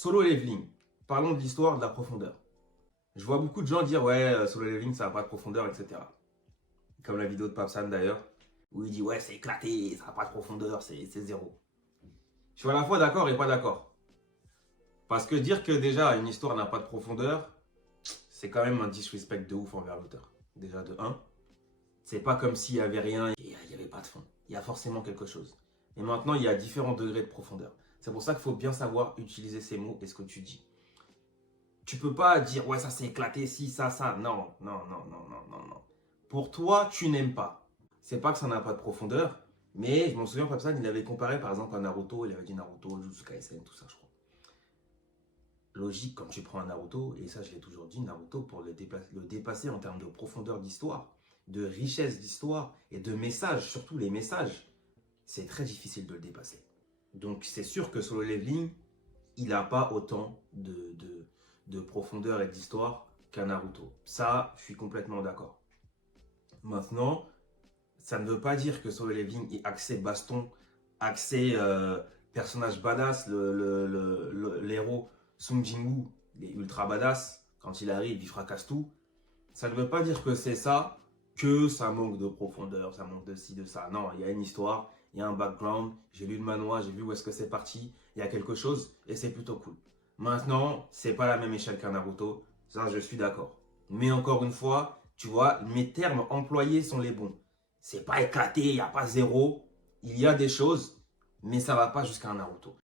Solo Leveling. Parlons de l'histoire, de la profondeur. Je vois beaucoup de gens dire ouais, Solo Leveling ça n'a pas de profondeur, etc. Comme la vidéo de Papsan d'ailleurs, où il dit ouais, c'est éclaté, ça n'a pas de profondeur, c'est zéro. Je suis à la fois d'accord et pas d'accord. Parce que dire que déjà une histoire n'a pas de profondeur, c'est quand même un disrespect de ouf envers l'auteur. Déjà de un, c'est pas comme s'il y avait rien, il n'y avait pas de fond. Il y a forcément quelque chose. Et maintenant, il y a différents degrés de profondeur. C'est pour ça qu'il faut bien savoir utiliser ces mots et ce que tu dis. Tu peux pas dire ouais, ça s'est éclaté, si, ça. Non, non, non, non, non, non, non. Pour toi, tu n'aimes pas. C'est pas que ça n'a pas de profondeur, mais je m'en souviens, Papsan, il avait comparé par exemple à Naruto, il avait dit Naruto, Jujutsu Kaisen, tout ça, je crois. Logique, quand tu prends un Naruto, et ça je l'ai toujours dit, Naruto, pour le dépasser en termes de profondeur d'histoire, de richesse d'histoire et de messages, surtout les messages, c'est très difficile de le dépasser. Donc c'est sûr que Solo Leveling, il n'a pas autant de profondeur et d'histoire qu'un Naruto. Ça, je suis complètement d'accord. Maintenant, ça ne veut pas dire que Solo Leveling est axé baston, axé personnage badass, l'héros Sung Jin-woo, il est ultra badass, quand il arrive, il fracasse tout. Ça ne veut pas dire que c'est ça, que ça manque de profondeur, ça manque de ci, de ça. Non, il y a une histoire, il y a un background, j'ai lu le manoir, j'ai vu où est-ce que c'est parti, il y a quelque chose et c'est plutôt cool. Maintenant, c'est pas la même échelle qu'un Naruto, ça je suis d'accord. Mais encore une fois, tu vois, mes termes employés sont les bons. C'est pas éclaté, il n'y a pas zéro, il y a des choses, mais ça va pas jusqu'à un Naruto.